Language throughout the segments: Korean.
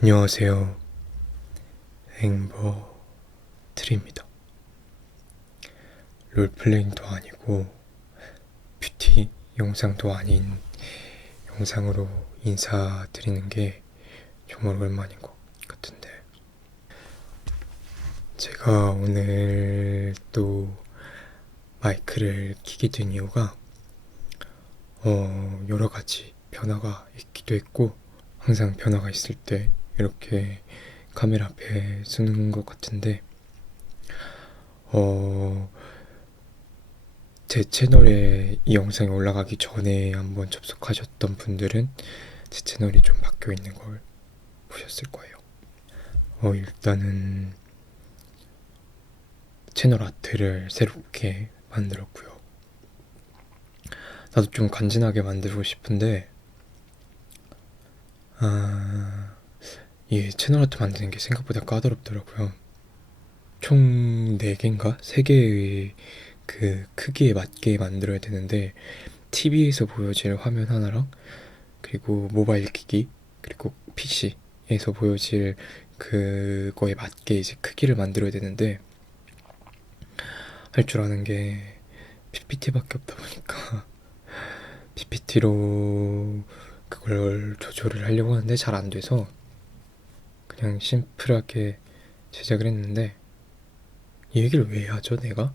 안녕하세요. 앵버트리입니다. 롤플레잉도 아니고 뷰티 영상도 아닌 영상으로 인사드리는 게 정말 오랜만인 것 같은데, 제가 오늘 또 마이크를 켜게 된 이유가 여러 가지 변화가 있기도 했고, 항상 변화가 있을 때 이렇게 카메라 앞에 서는 것 같은데, 제 채널에 이 영상이 올라가기 전에 한번 접속하셨던 분들은 제 채널이 좀 바뀌어 있는 걸 보셨을 거예요. 일단은 채널 아트를 새롭게 만들었고요. 나도 좀 간지나게 만들고 싶은데, 이 채널 아트 만드는 게 생각보다 까다롭더라고요. 총 4개인가? 3개의 그 크기에 맞게 만들어야 되는데, TV에서 보여질 화면 하나랑, 그리고 모바일 기기, 그리고 PC에서 보여질 그거에 맞게 이제 크기를 만들어야 되는데, 할 줄 아는 게 PPT밖에 없다 보니까 PPT로 그걸 조절을 하려고 하는데 잘 안 돼서 그냥 심플하게 제작을 했는데, 이 얘기를 왜 하죠, 내가?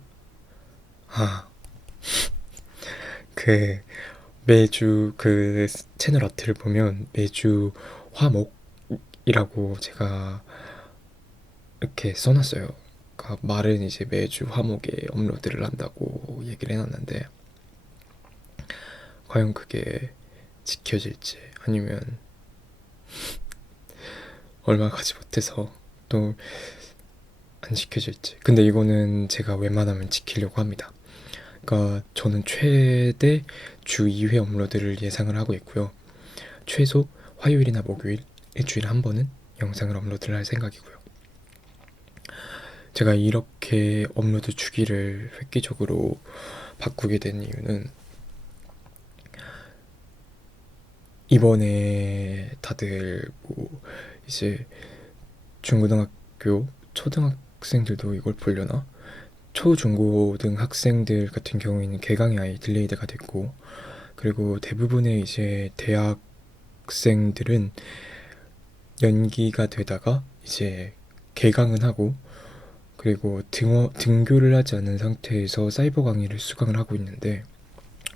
아, 그 매주 그 채널 아트를 보면 매주 화목이라고 제가 이렇게 써놨어요. 그러니까 말은 이제 매주 화목에 업로드를 한다고 얘기를 해놨는데, 과연 그게 지켜질지, 아니면 얼마 가지 못해서 또 안 지켜질지. 근데 이거는 제가 웬만하면 지키려고 합니다. 그러니까 저는 최대 주 2회 업로드를 예상을 하고 있고요. 최소 화요일이나 목요일 일주일에 한 번은 영상을 업로드를 할 생각이고요. 제가 이렇게 업로드 주기를 획기적으로 바꾸게 된 이유는, 이번에 다들 뭐 이제 중고등학교, 초등학생들도 이걸 보려나? 초중고등 학생들 같은 경우에는 개강이 아예 딜레이드가 됐고, 그리고 대부분의 이제 대학생들은 연기가 되다가 이제 개강은 하고, 그리고 등교를 하지 않은 상태에서 사이버 강의를 수강을 하고 있는데,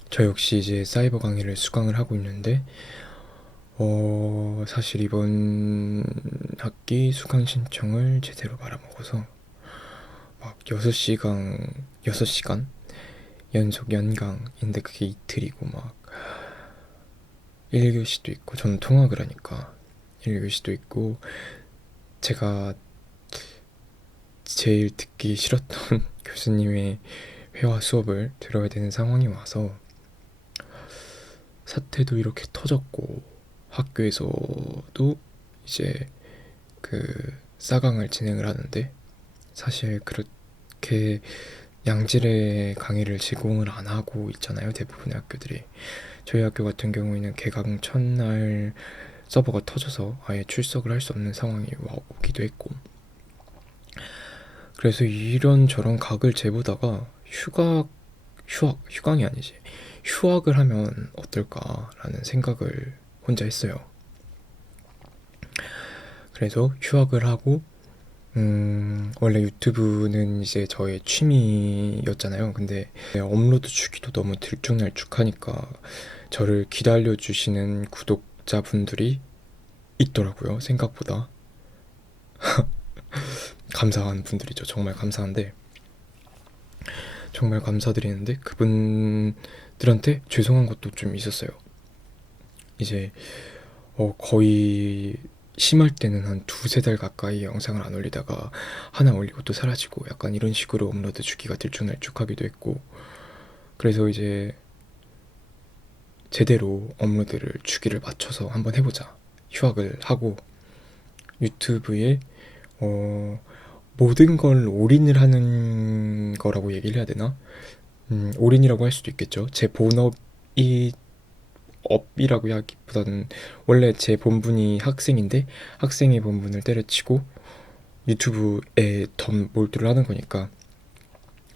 저 역시 이제 사이버 강의를 수강을 하고 있는데, 사실 이번 학기 수강 신청을 제대로 말아먹어서 막 6시간 연속 연강인데 그게 이틀이고, 막 1교시도 있고, 저는 통학을 하니까 1교시도 있고, 제가 제일 듣기 싫었던 교수님의 회화 수업을 들어야 되는 상황이 와서, 사태도 이렇게 터졌고 학교에서도 이제 그 싸강을 진행을 하는데, 사실 그렇게 양질의 강의를 제공을 안 하고 있잖아요, 대부분의 학교들이. 저희 학교 같은 경우에는 개강 첫날 서버가 터져서 아예 출석을 할 수 없는 상황이 오기도 했고, 그래서 이런저런 각을 재보다가 휴강이 아니지, 휴학을 하면 어떨까라는 생각을 혼자 했어요. 그래서 휴학을 하고, 원래 유튜브는 이제 저의 취미였잖아요. 근데 업로드 주기도 너무 들쭉날쭉하니까 저를 기다려주시는 구독자분들이 있더라고요, 생각보다. 감사한 분들이죠. 정말 감사한데, 정말 감사드리는데, 그분들한테 죄송한 것도 좀 있었어요. 이제 거의 심할 때는 한 두세 달 가까이 영상을 안 올리다가 하나 올리고 또 사라지고, 약간 이런 식으로 업로드 주기가 들쭉날쭉하기도 했고, 그래서 이제 제대로 업로드를 주기를 맞춰서 한번 해보자, 휴학을 하고 유튜브에 모든 걸 올인을 하는 거라고 얘기를 해야 되나? 올인이라고 할 수도 있겠죠. 제 본업이 업이라고 하기보다는 원래 제 본분이 학생인데 학생의 본분을 때려치고 유튜브에 더 몰두를 하는 거니까.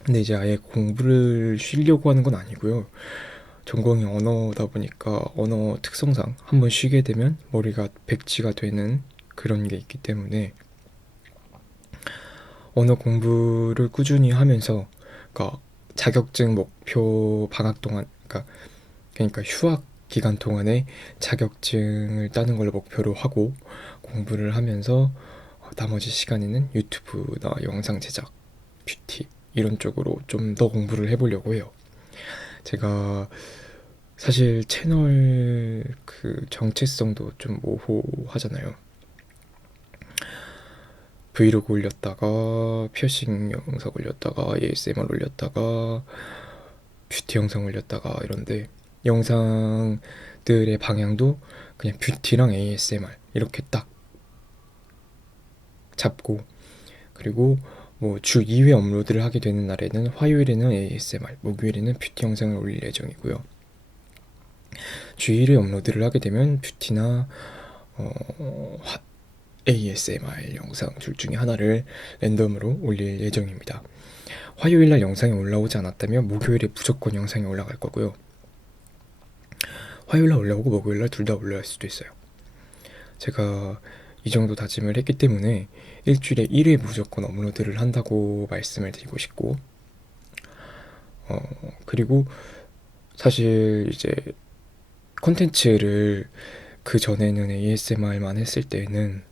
근데 이제 아예 공부를 쉬려고 하는 건 아니고요. 전공이 언어다 보니까 언어 특성상 한번 쉬게 되면 머리가 백지가 되는 그런 게 있기 때문에 언어 공부를 꾸준히 하면서, 그러니까 자격증 목표 방학 동안, 그러니까 휴학 기간 동안에 자격증을 따는 걸 목표로 하고 공부를 하면서 나머지 시간에는 유튜브나 영상 제작, 뷰티 이런 쪽으로 좀 더 공부를 해보려고 해요. 제가 사실 채널 그 정체성도 좀 모호하잖아요. 브이로그 올렸다가 피어싱 영상 올렸다가 ASMR 올렸다가 뷰티 영상 올렸다가 이런데, 영상들의 방향도 그냥 뷰티랑 ASMR 이렇게 딱 잡고, 그리고 뭐 주 2회 업로드를 하게 되는 날에는 화요일에는 ASMR, 목요일에는 뷰티 영상을 올릴 예정이고요. 주 1회 업로드를 하게 되면 뷰티나 ASMR 영상 둘 중에 하나를 랜덤으로 올릴 예정입니다. 화요일날 영상이 올라오지 않았다면 목요일에 무조건 영상이 올라갈 거고요. 화요일날 올라오고 목요일날 둘 다 올라갈 수도 있어요. 제가 이 정도 다짐을 했기 때문에 일주일에 1회 무조건 업로드를 한다고 말씀을 드리고 싶고, 그리고 사실 이제 콘텐츠를 그 전에는 ASMR만 했을 때는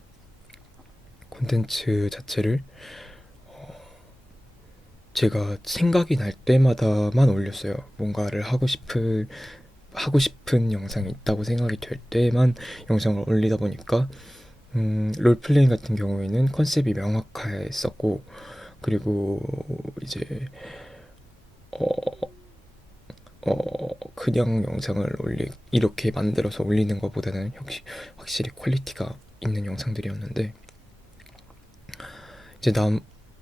콘텐츠 자체를 제가 생각이 날 때마다만 올렸어요. 뭔가를 하고 싶은 영상이 있다고 생각이 될 때만 영상을 올리다 보니까 롤플레잉 같은 경우에는 컨셉이 명확했었고, 그리고 이제 그냥 영상을 이렇게 만들어서 올리는 것보다는 확실히 퀄리티가 있는 영상들이었는데, 이제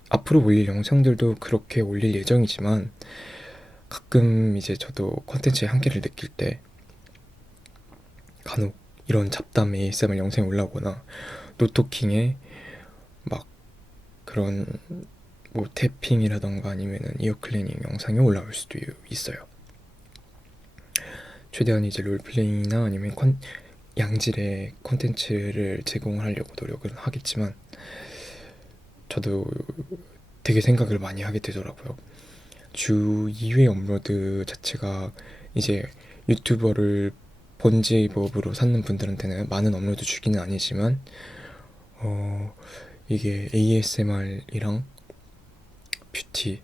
앞으로 올릴 영상들도 그렇게 올릴 예정이지만, 가끔 이제 저도 컨텐츠의 한계를 느낄 때 간혹 이런 잡담 ASMR 영상이 올라오거나 노토킹에 막 그런 뭐 태핑이라던가 아니면은 이어클리닝 영상이 올라올 수도 있어요. 최대한 이제 롤플레잉이나 아니면 양질의 콘텐츠를 제공하려고 노력은 하겠지만, 저도 되게 생각을 많이 하게 되더라고요. 주 2회 업로드 자체가 이제 유튜버를 본직업으로 삼는 분들한테는 많은 업로드 주기는 아니지만, 이게 ASMR이랑 뷰티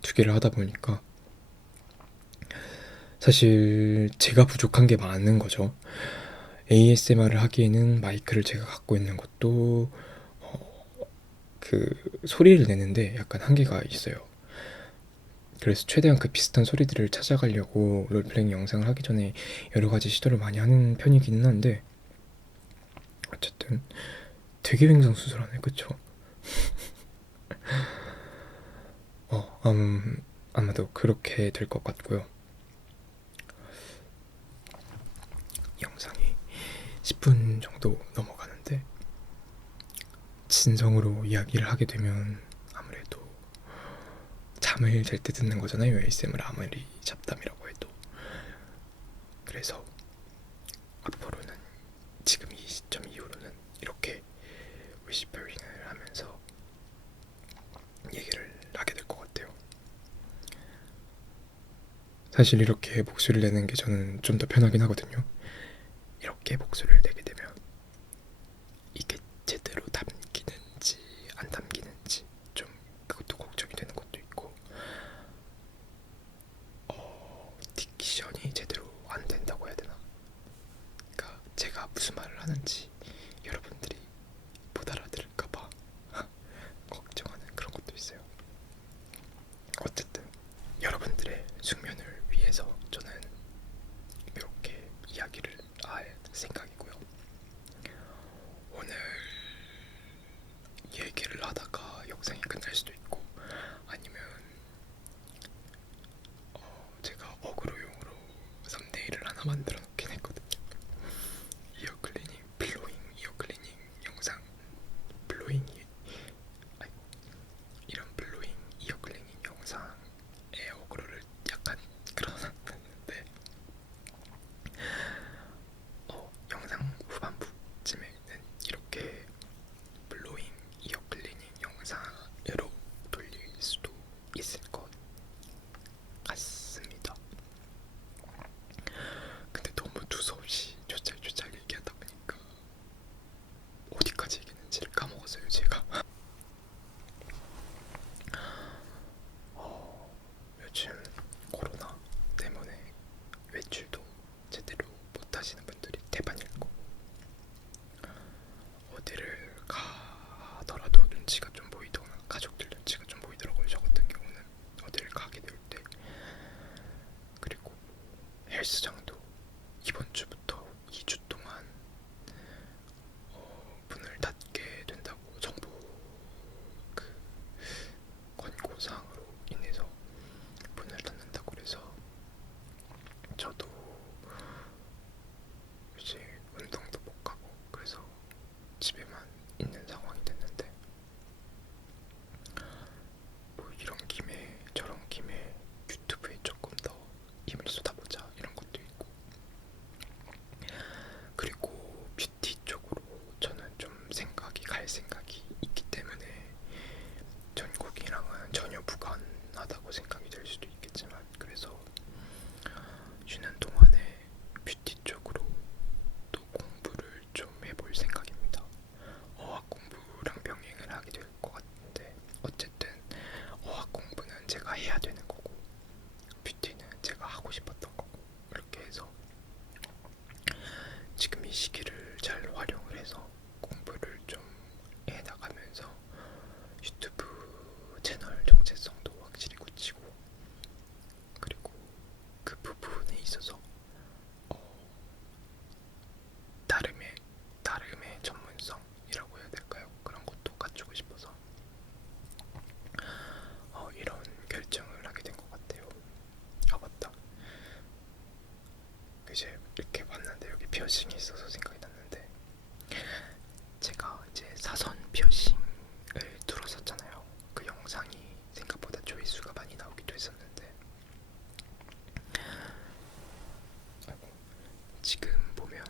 두 개를 하다 보니까 사실 제가 부족한 게 많은 거죠. ASMR을 하기에는 마이크를 제가 갖고 있는 것도 그 소리를 내는데 약간 한계가 있어요. 그래서 최대한 그 비슷한 소리들을 찾아가려고 롤플레잉 영상을 하기 전에 여러 가지 시도를 많이 하는 편이기는 한데, 어쨌든 되게 횡성수설하네, 그쵸? 아마도 그렇게 될 것 같고요. 영상이 10분 정도 넘어가는데, 진성으로 이야기를 하게 되면 아무래도 잠을 잘 때 듣는 거잖아요, ASMR 아무리 잡담이라고 해도. 그래서 앞으로는 지금 이 시점 이후로는 이렇게 위시퍼링을 하면서 얘기를 하게 될 것 같아요. 사실 이렇게 목소리를 내는 게 저는 좀 더 편하긴 하거든요. 이렇게 목소리를 내게 되면 이게 제대로 담기는지 안 담기는지 좀 그것도 걱정이 되는 것도 있고, 딕션이 제대로 안 된다고 해야 되나? 그러니까 제가 무슨 말을 하는지 여러분들이 못 알아들을까봐 걱정하는 그런 것도 있어요. 어쨌든 여러분들의 숙면을 위해서 저는 이렇게 이야기를 할 생각이고요. 오늘 얘기를 하다가 영상이 끝날 수도 있고, 아니면 제가 어그로용으로 썸네일을 하나 만들어 놓게 집에만 있는 상황이 됐는데 뭐 이런 김에 저런 김에 유튜브에 조금 더 힘을 쏟아보자 이런 것도 있고, 그리고 뷰티 쪽으로 저는 좀 갈 생각이 있기 때문에 전국이랑은 전혀 무관하다고 생각이 될 수도 있겠지만, 그래서 쉬는 동안에 뷰티 쪽으로 또 공부를 좀 해볼 생각입니다. 어학 공부랑 병행을 하게 될 것 같은데, 어쨌든 어학 공부는 제가 해야 되는 거고 뷰티는 제가 하고 싶었던 거고, 이렇게 해서 지금 이 시기를 잘 활용을 해서 공부를 좀 해나가면서 유튜브 채널 정체성도 확실히 굳히고, 그리고 그 부분에 있어서 나름의 전문성이라고 해야 될까요? 그런 것도 갖추고 싶어서 이런 결정을 하게 된 것 같아요. 아 맞다, 이제 이렇게 봤는데 여기 피어싱이 있어서 생각이 났는데, 제가 이제 사선 피어싱을 뚫었었잖아요. 그 영상이 생각보다 조회수가 많이 나오기도 했었는데, 지금 보면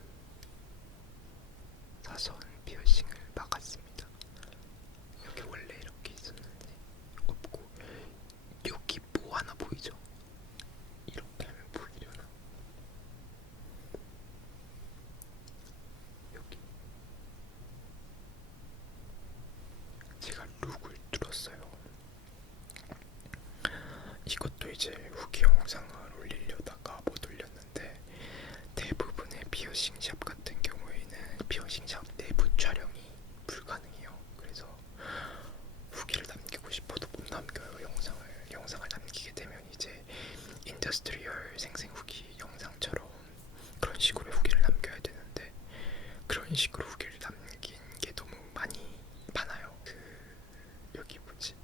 사선 피어싱을 막았습니다. 여기 원래 이렇게 있었는데 없고, 여기 뭐 하나 보이죠? 이렇게 하면 보이려나? 여기 제가 룩을 뚫었어요. 이것도 이제 후기 영상을 올리려다가 못 올렸는데, 대부분의 피어싱샵 같은 경우에는 피어싱샵 내부 촬영이 불가능해요. 그래서 후기를 남기고 싶어도 못 남겨요. 영상을 남기게 되면 이제 인더스트리얼 생생 후기 영상처럼 그런 식으로 후기를 남겨야 되는데, 그런 식으로 후기를 남긴 게 너무 많아요. 여기 뭐지,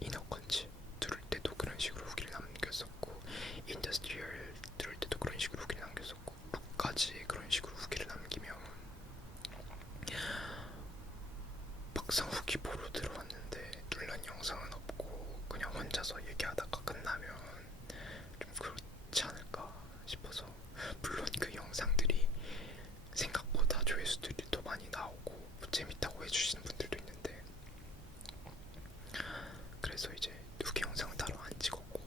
이너컨츠 들을 때도 그런 식으로 후기를 남겼었고, 인더스트리얼 들을 때도 그런 식으로 후기를 남겼었고, 룩까지 그런 식으로 후기를 남기면 막상 후기 보러 들어왔는데 뚫는 영상은 없고 그냥 혼자서 얘기하다가 끝나면 좀 그렇지 않을까 싶어서, 물론 그 영상들이 생각보다 조회수들이 더 많이 나오고 뭐 재밌다고 해주시는 분들도 있는데, 그래서 이제 후기 영상은 따로 안 찍었고,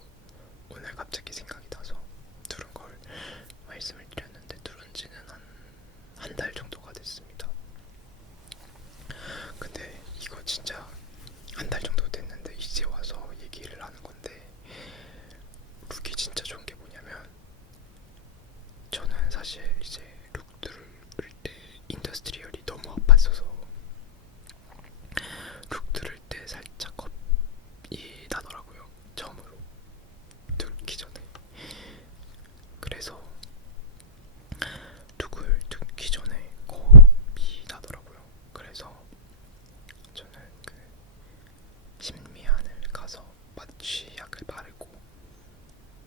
오늘 갑자기 생각이 나서 들은 걸 말씀을 드렸는데, 들은 지는 한 달 정도가 됐습니다. 근데 이거 진짜 한 달 정도 됐는데 이제 와서 얘기를 하는 건데, 룩이 진짜 좋은 게 뭐냐면, 저는 사실 이제 룩 뚫을 때 인더스트리얼이 너무 아팠어서 룩 뚫을 때 살짝 겁이 나더라고요. 처음으로 뚫기 전에. 그래서 룩을 뚫기 전에 겁이 나더라고요. 그래서 저는 그 신미안을 가서 마취약을 바르고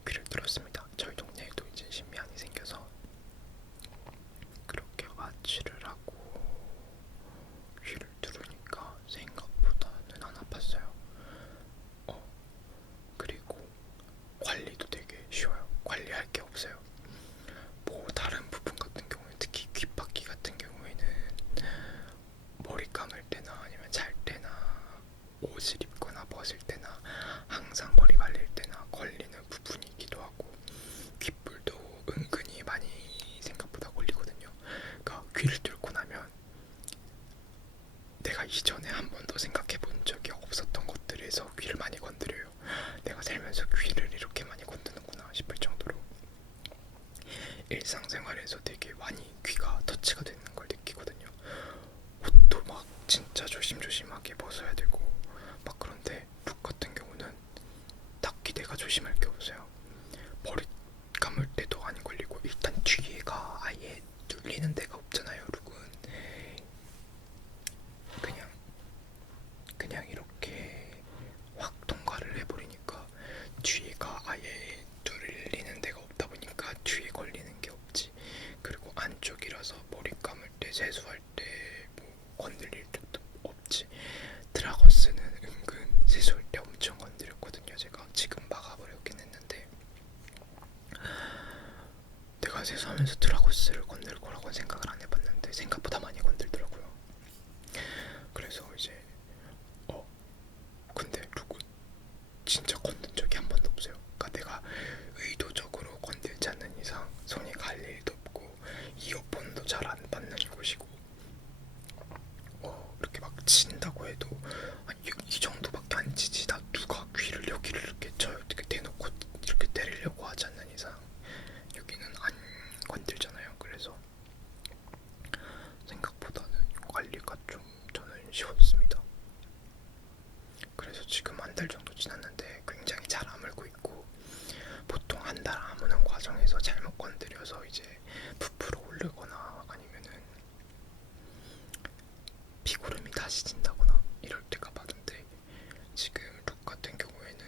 귀를 뚫었습니다. 저희 동네에도 이제 신미안이 생겨서 그렇게 마취를 하고 귀를 뚫으니까 생각보다는 안 아팠어요. 그리고 관리도 되게 쉬워요. 관리할 게 없어요. 뭐 다른 부분 같은 경우에, 특히 귓바퀴 같은 경우에는 머리 감을 때나 아니면 잘 때나 옷을 입거나 벗을 때나 항상 머리 말릴 때나 걸리는 부분이기도 하고, 귓불도 은근히 많이 생각보다 걸리거든요. 그러니까 귀를 뚫고 나면 내가 이전에 한 번도 생각해 본 적이 없었던 것들에서 귀를 많이 건드려요. 내가 살면서 귀를 이렇게 많이 건드는구나 싶을 정도로 일상생활에서 되게 많이 귀가 터치가 되는 걸 느끼거든요. 옷도 막 진짜 조심조심하게 벗어야 되고 막, 그런데 룩 같은 경우는 딱히 내가 조심할 게 없어요. 머리 감을 때도 안 걸리고, 일단 뒤에가 아예 뚫리는 데가 없잖아요. 룩은 그냥 이렇게 확 통과를 해버리니까 뒤에가 아예 뚫리는 데가 없다 보니까 뒤에 걸리는 게 없지. 그리고 안쪽이라서 머리 감 건드릴 적도 없지. 드라고스는 은근 세수할 때 엄청 건드렸거든요. 제가 지금 막아버렸긴 했는데 내가 세수하면서 드라고스를 건들 거라고는 생각을 안 해봤는데 생각보다 많이 건들더라고요. 그래서 이제 근데 진짜 건든 적이 한 번도 없어요. 그러니까 내가 의도적으로 건들지 않는 이상 손이 갈 일도 없고 이어폰도 잘 안 받는 곳이고 이렇게 막 친다고 해도 이 정도밖에 안 치지. 나 누가 귀를 여기를 이렇게 이렇게 대놓고 이렇게 때리려고 하지 않는 이상 여기는 안 건들잖아요. 그래서 생각보다는 관리가 좀 저는 쉬웠습니다. 그래서 지금 한 달 정도 지났는데 굉장히 잘 아물고 있고, 보통 한 달 아무는 과정에서 잘못 건드려서 이제 부풀어 오르거나 아니면은 피고름이 다시 진다거나 이럴 때가 많은데 지금 룩 같은 경우에는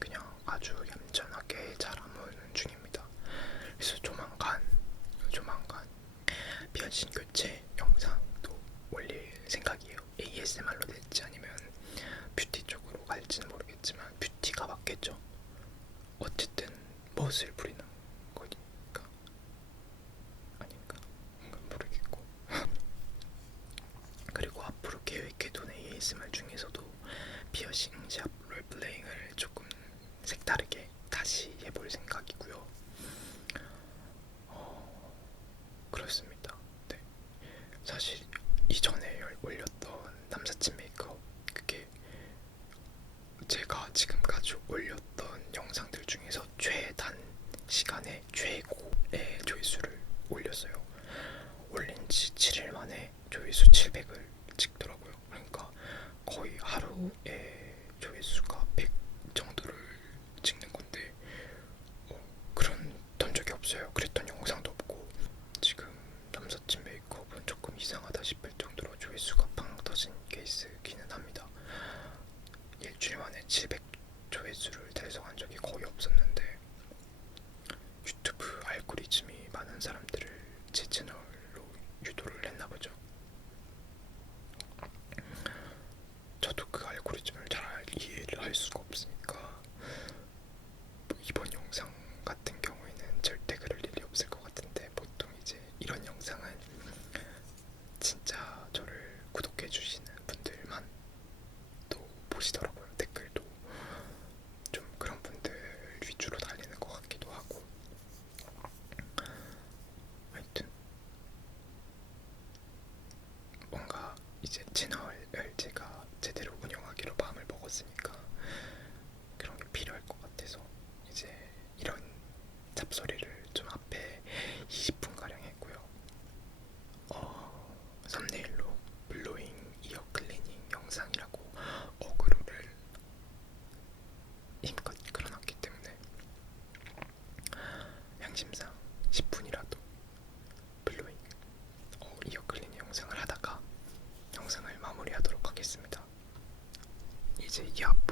그냥 아주 얌전하게 잘 아무는 중입니다. 그래서 조만간 피어싱 교체 영상도 올릴 생각이에요. ASMR로 될지 아니면 뷰티 쪽으로 갈지는 모르겠지만 뷰티가 맞겠죠. 어쨌든 멋을 부리는 거니까 아닌가 모르겠고 그리고 앞으로 계획해둔 ASMR 중에서도 피어싱샵 롤플레잉을 조금 색다르게 다시 해볼 생각이고요. 그렇습니다. 네. 사실 이전에 올렸던 남사친 메이크업, 그게 제가 지금까지 올렸던 영상들 중에서 최단 시간에 최고의 조회수를 올렸어요. 올린 지 7일 만에 조회수 700을 찍더라고요. 그러니까 거의 하루에 조회수가 100 정도를 찍는 건데 그런 적이 없어요. 그랬던 영상도 없고. 지금 남사친 메이크업은 조금 이상하다 싶을 정도로 조회수가 팡 터진 케이스기는 합니다. 일주일 만에 700 조회수를 달성한 적이 거의 없었는데 유튜브 알고리즘이 많은 사람들을 제 채널로 유도를 했나보죠. 저도 그 알고리즘을 잘 이해를 할 수가 없으니까 이번 영상 같은 경우에는 절대 그럴 일이 없을 것 같은데, 보통 이제 이런 영상은 진짜 저를 구독해주시는 분들만 또 보시더라고요. 댓글도 좀 그런 분들 위주로 달리는 것 같기도 하고. 하여튼 뭔가 이제 채널을 제가 제대로 운영하기로 마음을 먹었으니까 그런 게 필요할 것 같아서 이제 이런 잡소리를 좀 앞에 20분가량 했고요. 썸네일로 블로잉 이어 클리닝 영상이라고 어그로를 힘껏 끌어놨기 때문에 양심상 10분이라도 블로잉 이어 클리닝 영상을 하다가 영상을 마무리하도록 하겠습니다. 이제 약